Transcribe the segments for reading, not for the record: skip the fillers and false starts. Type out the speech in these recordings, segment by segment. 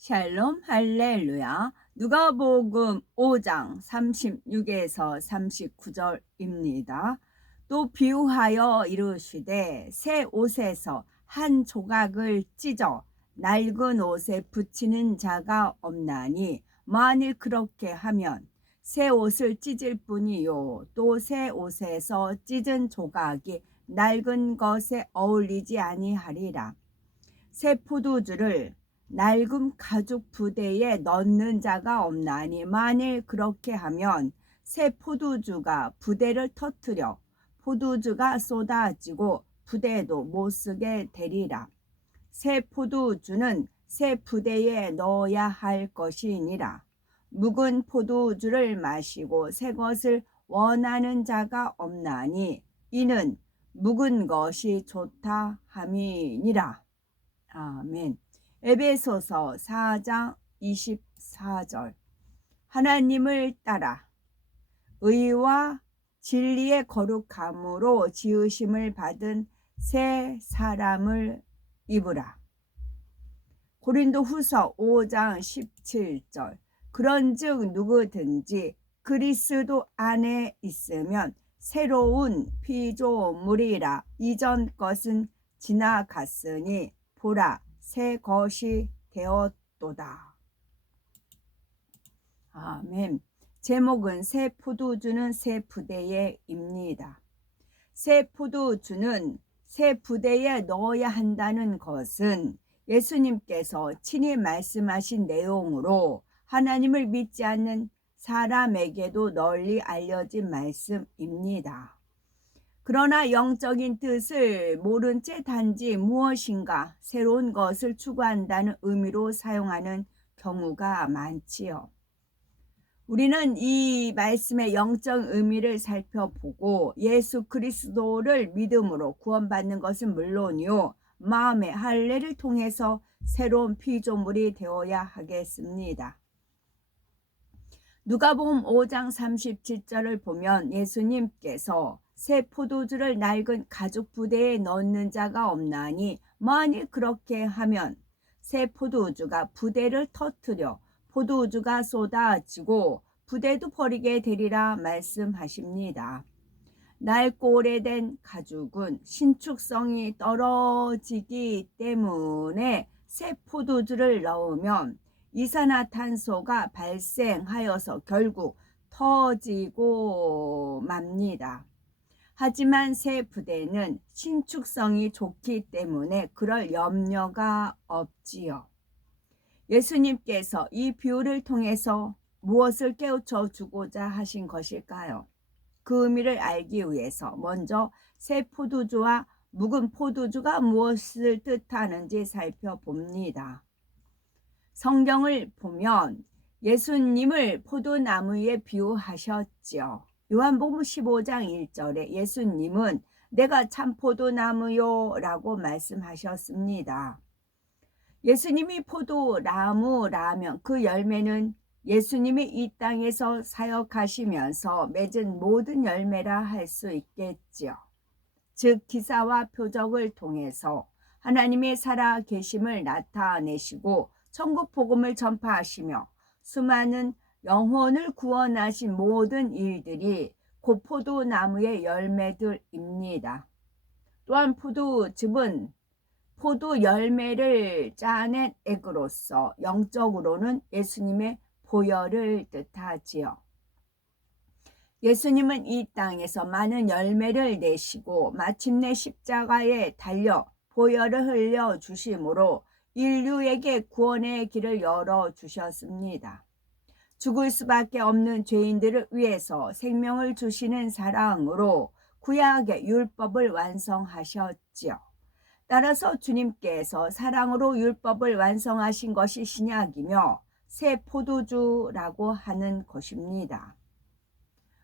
샬롬 할렐루야. 누가복음 5장 36에서 39절입니다. 또 비유하여 이르시되 새 옷에서 한 조각을 찢어 낡은 옷에 붙이는 자가 없나니 만일 그렇게 하면 새 옷을 찢을 뿐이요 또 새 옷에서 찢은 조각이 낡은 것에 어울리지 아니하리라. 새 포도주를 낡은 가죽 부대에 넣는 자가 없나니 만일 그렇게 하면 새 포도주가 부대를 터뜨려 포도주가 쏟아지고 부대도 못쓰게 되리라. 새 포도주는 새 부대에 넣어야 할 것이니라. 묵은 포도주를 마시고 새 것을 원하는 자가 없나니 이는 묵은 것이 좋다 함이니라. 아멘. 에베소서 4장 24절. 하나님을 따라 의와 진리의 거룩함으로 지으심을 받은 새 사람을 입으라. 고린도후서 5장 17절. 그런즉 누구든지 그리스도 안에 있으면 새로운 피조물이라. 이전 것은 지나갔으니 보라 새 것이 되었도다. 아멘. 제목은 새 포도주는 새 부대에입니다. 새 포도주는 새 부대에 넣어야 한다는 것은 예수님께서 친히 말씀하신 내용으로 하나님을 믿지 않는 사람에게도 널리 알려진 말씀입니다. 그러나 영적인 뜻을 모른 채 단지 무엇인가 새로운 것을 추구한다는 의미로 사용하는 경우가 많지요. 우리는 이 말씀의 영적 의미를 살펴보고 예수 그리스도를 믿음으로 구원받는 것은 물론이요 마음의 할례를 통해서 새로운 피조물이 되어야 하겠습니다. 누가복음 5장 37절을 보면 예수님께서 새 포도주를 낡은 가죽 부대에 넣는 자가 없나니 만일 그렇게 하면 새 포도주가 부대를 터뜨려 포도주가 쏟아지고 부대도 버리게 되리라 말씀하십니다. 낡고 오래된 가죽은 신축성이 떨어지기 때문에 새 포도주를 넣으면 이산화탄소가 발생하여서 결국 터지고 맙니다. 하지만 새 부대는 신축성이 좋기 때문에 그럴 염려가 없지요. 예수님께서 이 비유를 통해서 무엇을 깨우쳐 주고자 하신 것일까요? 그 의미를 알기 위해서 먼저 새 포도주와 묵은 포도주가 무엇을 뜻하는지 살펴봅니다. 성경을 보면 예수님을 포도나무에 비유하셨지요. 요한복음 15장 1절에 예수님은 내가 참 포도나무요 라고 말씀하셨습니다. 예수님이 포도나무라면 그 열매는 예수님이 이 땅에서 사역하시면서 맺은 모든 열매라 할 수 있겠지요. 즉 기사와 표적을 통해서 하나님의 살아 계심을 나타내시고 천국 복음을 전파하시며 수많은 영혼을 구원하신 모든 일들이 곧 포도나무의 열매들입니다. 또한 포도즙은 포도 열매를 짜낸 액으로서 영적으로는 예수님의 보혈을 뜻하지요. 예수님은 이 땅에서 많은 열매를 내시고 마침내 십자가에 달려 보혈을 흘려 주심으로 인류에게 구원의 길을 열어주셨습니다. 죽을 수밖에 없는 죄인들을 위해서 생명을 주시는 사랑으로 구약의 율법을 완성하셨지요. 따라서 주님께서 사랑으로 율법을 완성하신 것이 신약이며 새 포도주라고 하는 것입니다.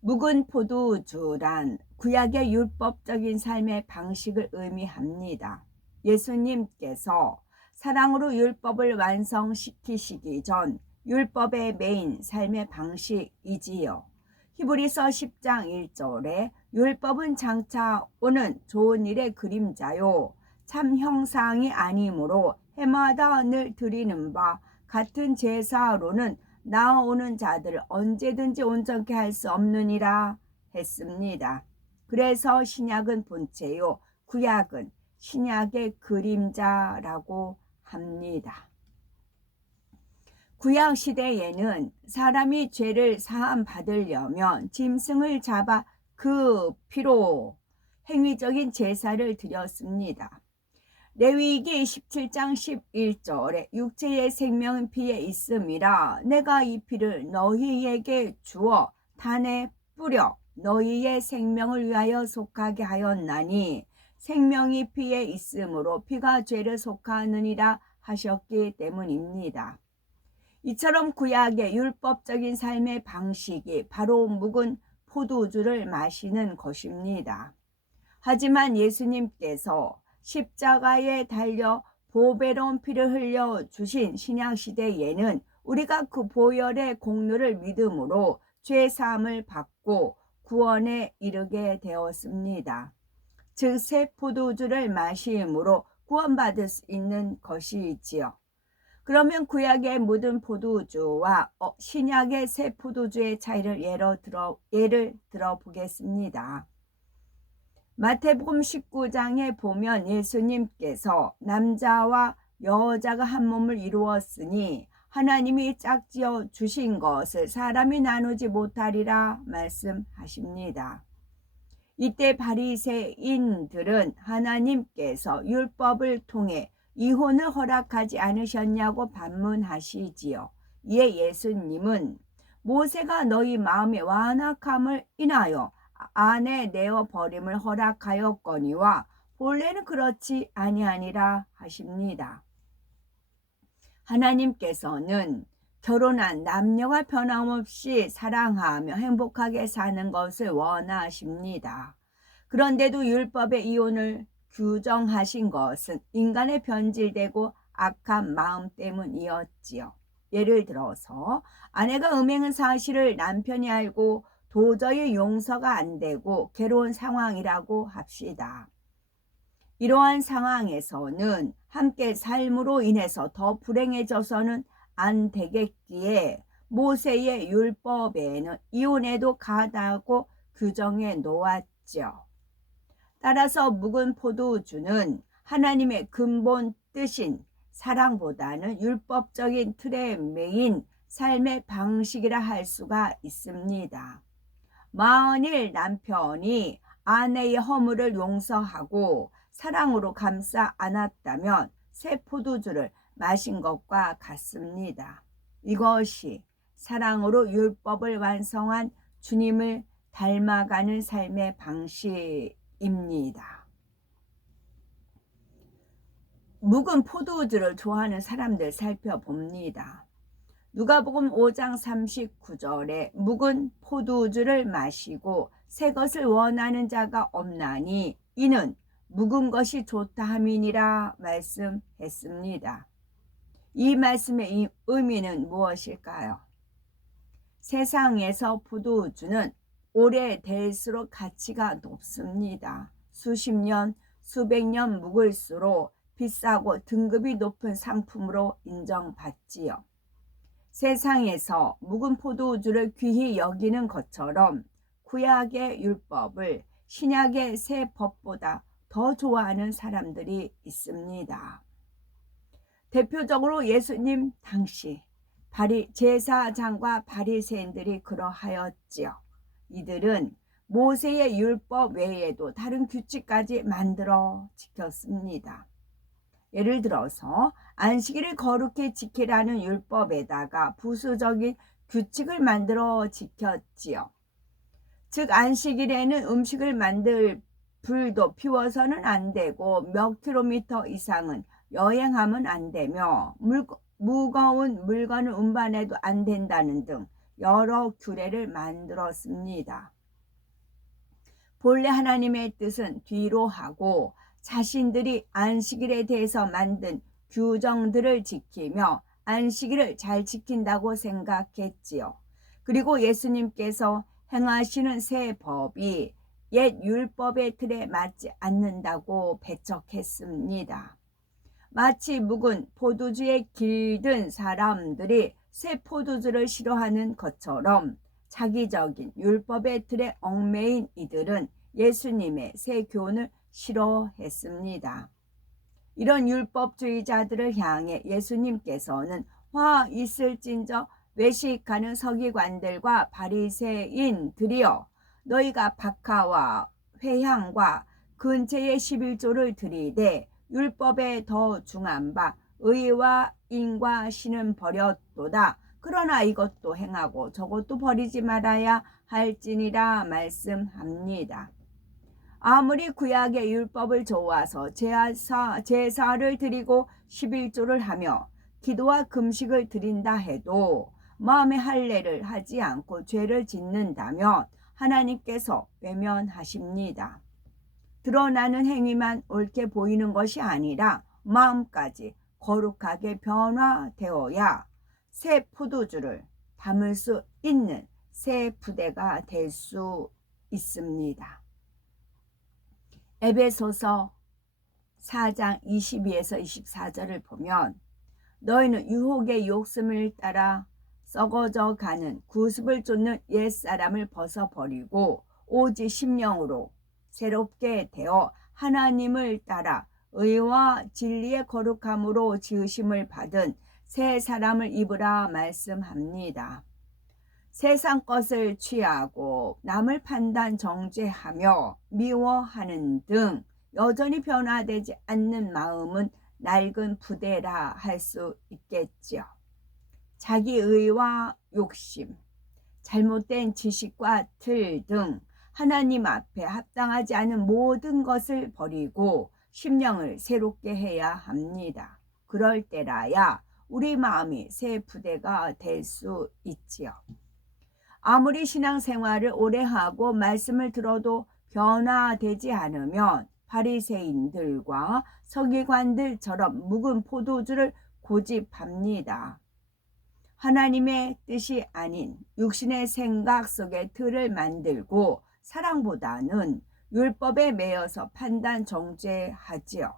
묵은 포도주란 구약의 율법적인 삶의 방식을 의미합니다. 예수님께서 사랑으로 율법을 완성시키시기 전 율법의 메인 삶의 방식이지요. 히브리서 10장 1절에 율법은 장차 오는 좋은 일의 그림자요 참 형상이 아니므로 해마다 늘 드리는 바 같은 제사로는 나아오는 자들을 언제든지 온전케 할 수 없느니라 했습니다. 그래서 신약은 본체요, 구약은 신약의 그림자라고 합니다. 구약 시대에는 사람이 죄를 사함 받으려면 짐승을 잡아 그 피로 행위적인 제사를 드렸습니다. 레위기 17장 11절에 육체의 생명은 피에 있음이라 내가 이 피를 너희에게 주어 단에 뿌려 너희의 생명을 위하여 속하게 하였나니 생명이 피에 있으므로 피가 죄를 속하느니라 하셨기 때문입니다. 이처럼 구약의 율법적인 삶의 방식이 바로 묵은 포도주를 마시는 것입니다. 하지만 예수님께서 십자가에 달려 보배로운 피를 흘려주신 신약시대에는 우리가 그 보혈의 공로를 믿음으로 죄사함을 받고 구원에 이르게 되었습니다. 즉 새 포도주를 마심으로 구원받을 수 있는 것이지요. 그러면 구약의 묻은 포도주와 신약의 새 포도주의 차이를 예를 들어 보겠습니다. 마태복음 19장에 보면 예수님께서 남자와 여자가 한 몸을 이루었으니 하나님이 짝지어 주신 것을 사람이 나누지 못하리라 말씀하십니다. 이때 바리새인들은 하나님께서 율법을 통해 이혼을 허락하지 않으셨냐고 반문하시지요. 이에 예수님은 모세가 너희 마음의 완악함을 인하여 아내 내어 버림을 허락하였거니와 본래는 그렇지 아니하니라 하십니다. 하나님께서는 결혼한 남녀가 변함없이 사랑하며 행복하게 사는 것을 원하십니다. 그런데도 율법의 이혼을 규정하신 것은 인간의 변질되고 악한 마음 때문이었지요. 예를 들어서 아내가 음행한 사실을 남편이 알고 도저히 용서가 안 되고 괴로운 상황이라고 합시다. 이러한 상황에서는 함께 삶으로 인해서 더 불행해져서는 안 되겠기에 모세의 율법에는 이혼에도 가하다고 규정해 놓았죠. 따라서 묵은 포도주는 하나님의 근본 뜻인 사랑보다는 율법적인 틀에 매인 삶의 방식이라 할 수가 있습니다. 만일 남편이 아내의 허물을 용서하고 사랑으로 감싸 안았다면 새 포도주를 마신 것과 같습니다. 이것이 사랑으로 율법을 완성한 주님을 닮아가는 삶의 방식입니다. 묵은 포도주를 좋아하는 사람들 살펴봅니다. 누가복음 5장 39절에 묵은 포도주를 마시고 새 것을 원하는 자가 없나니 이는 묵은 것이 좋다 함이니라 말씀했습니다. 이 말씀의 의미는 무엇일까요? 세상에서 포도주는 오래될수록 가치가 높습니다. 수십 년, 수백 년 묵을수록 비싸고 등급이 높은 상품으로 인정받지요. 세상에서 묵은 포도주를 귀히 여기는 것처럼 구약의 율법을 신약의 새 법보다 더 좋아하는 사람들이 있습니다. 대표적으로 예수님 당시 제사장과 바리새인들이 그러하였지요. 이들은 모세의 율법 외에도 다른 규칙까지 만들어 지켰습니다. 예를 들어서 안식일을 거룩히 지키라는 율법에다가 부수적인 규칙을 만들어 지켰지요. 즉 안식일에는 음식을 만들 불도 피워서는 안 되고 몇 킬로미터 이상은 여행하면 안 되며 무거운 물건을 운반해도 안 된다는 등 여러 규례를 만들었습니다. 본래 하나님의 뜻은 뒤로 하고 자신들이 안식일에 대해서 만든 규정들을 지키며 안식일을 잘 지킨다고 생각했지요. 그리고 예수님께서 행하시는 새 법이 옛 율법의 틀에 맞지 않는다고 배척했습니다. 마치 묵은 포도주에 길든 사람들이 새 포도주를 싫어하는 것처럼 자기적인 율법의 틀에 얽매인 이들은 예수님의 새 교훈을 싫어했습니다. 이런 율법주의자들을 향해 예수님께서는 화 있을진저 외식하는 서기관들과 바리새인들이여, 너희가 박하와 회향과 근처의 11조를 들이되 율법에 더 중한 바 의와 인과 신은 버렸도다. 그러나 이것도 행하고 저것도 버리지 말아야 할지니라 말씀합니다. 아무리 구약의 율법을 좋아서 제사를 드리고 11조를 하며 기도와 금식을 드린다 해도 마음의 할례를 하지 않고 죄를 짓는다면 하나님께서 외면하십니다. 드러나는 행위만 옳게 보이는 것이 아니라 마음까지 거룩하게 변화되어야 새 포도주를 담을 수 있는 새 부대가 될 수 있습니다. 에베소서 4장 22에서 24절을 보면 너희는 유혹의 욕심을 따라 썩어져 가는 구습을 쫓는 옛사람을 벗어버리고 오직 심령으로 새롭게 되어 하나님을 따라 의와 진리의 거룩함으로 지으심을 받은 새 사람을 입으라 말씀합니다. 세상 것을 취하고 남을 판단 정죄하며 미워하는 등 여전히 변화되지 않는 마음은 낡은 부대라 할 수 있겠죠. 자기의와 욕심, 잘못된 지식과 틀 등 하나님 앞에 합당하지 않은 모든 것을 버리고 심령을 새롭게 해야 합니다. 그럴 때라야 우리 마음이 새 부대가 될 수 있지요. 아무리 신앙생활을 오래 하고 말씀을 들어도 변화되지 않으면 바리새인들과 서기관들처럼 묵은 포도주를 고집합니다. 하나님의 뜻이 아닌 육신의 생각 속에 틀을 만들고 사랑보다는 율법에 매여서 판단 정죄하지요.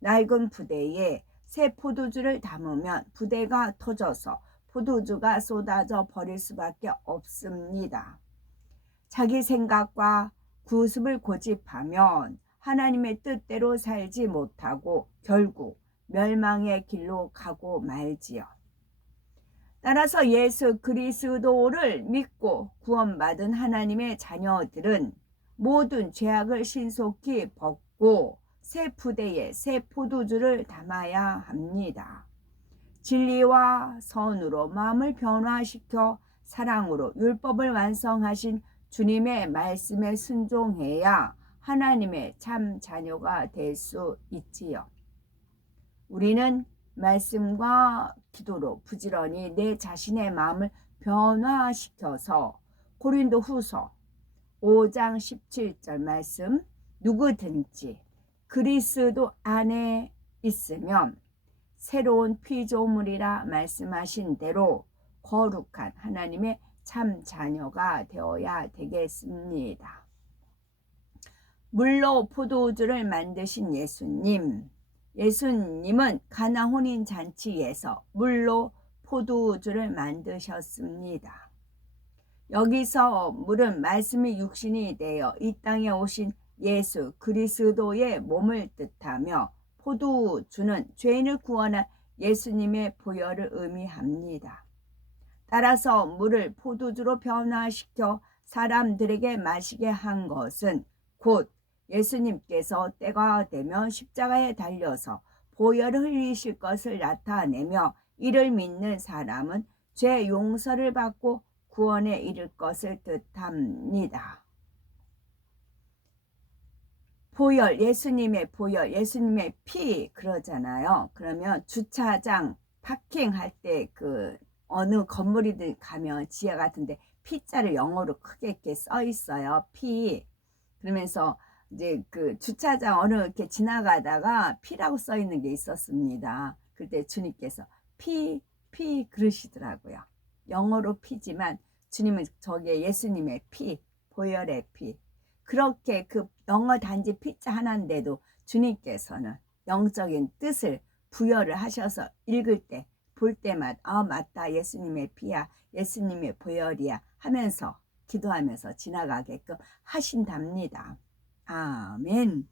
낡은 부대에 새 포도주를 담으면 부대가 터져서 포도주가 쏟아져 버릴 수밖에 없습니다. 자기 생각과 구습을 고집하면 하나님의 뜻대로 살지 못하고 결국 멸망의 길로 가고 말지요. 따라서 예수 그리스도를 믿고 구원받은 하나님의 자녀들은 모든 죄악을 신속히 벗고 새 부대에 새 포도주를 담아야 합니다. 진리와 선으로 마음을 변화시켜 사랑으로 율법을 완성하신 주님의 말씀에 순종해야 하나님의 참 자녀가 될 수 있지요. 우리는 말씀과 기도로 부지런히 내 자신의 마음을 변화시켜서 고린도 후서 5장 17절 말씀, 누구든지 그리스도 안에 있으면 새로운 피조물이라 말씀하신 대로 거룩한 하나님의 참 자녀가 되어야 되겠습니다. 물로 포도주를 만드신 예수님은 가나 혼인 잔치에서 물로 포도주를 만드셨습니다. 여기서 물은 말씀이 육신이 되어 이 땅에 오신 예수 그리스도의 몸을 뜻하며 포도주는 죄인을 구원한 예수님의 보혈을 의미합니다. 따라서 물을 포도주로 변화시켜 사람들에게 마시게 한 것은 곧 예수님께서 때가 되면 십자가에 달려서 보혈을 흘리실 것을 나타내며 이를 믿는 사람은 죄 용서를 받고 구원에 이를 것을 뜻합니다. 보혈, 예수님의 보혈, 예수님의 피 그러잖아요. 그러면 주차장 파킹할 때 그 어느 건물이든 가면 지하 같은데 피자를 영어로 크게 이렇게 써 있어요. 피. 그러면서 이제 그 주차장 어느 이렇게 지나가다가 피라고 써 있는 게 있었습니다. 그때 주님께서 피 그러시더라고요. 영어로 피지만 주님은 저게 예수님의 피, 보혈의 피. 그렇게 그 영어 단지 피자 하나인데도 주님께서는 영적인 뜻을 부여를 하셔서 읽을 때, 볼 때마다 아 맞다, 예수님의 피야, 예수님의 보혈이야 하면서 기도하면서 지나가게끔 하신답니다. 아멘.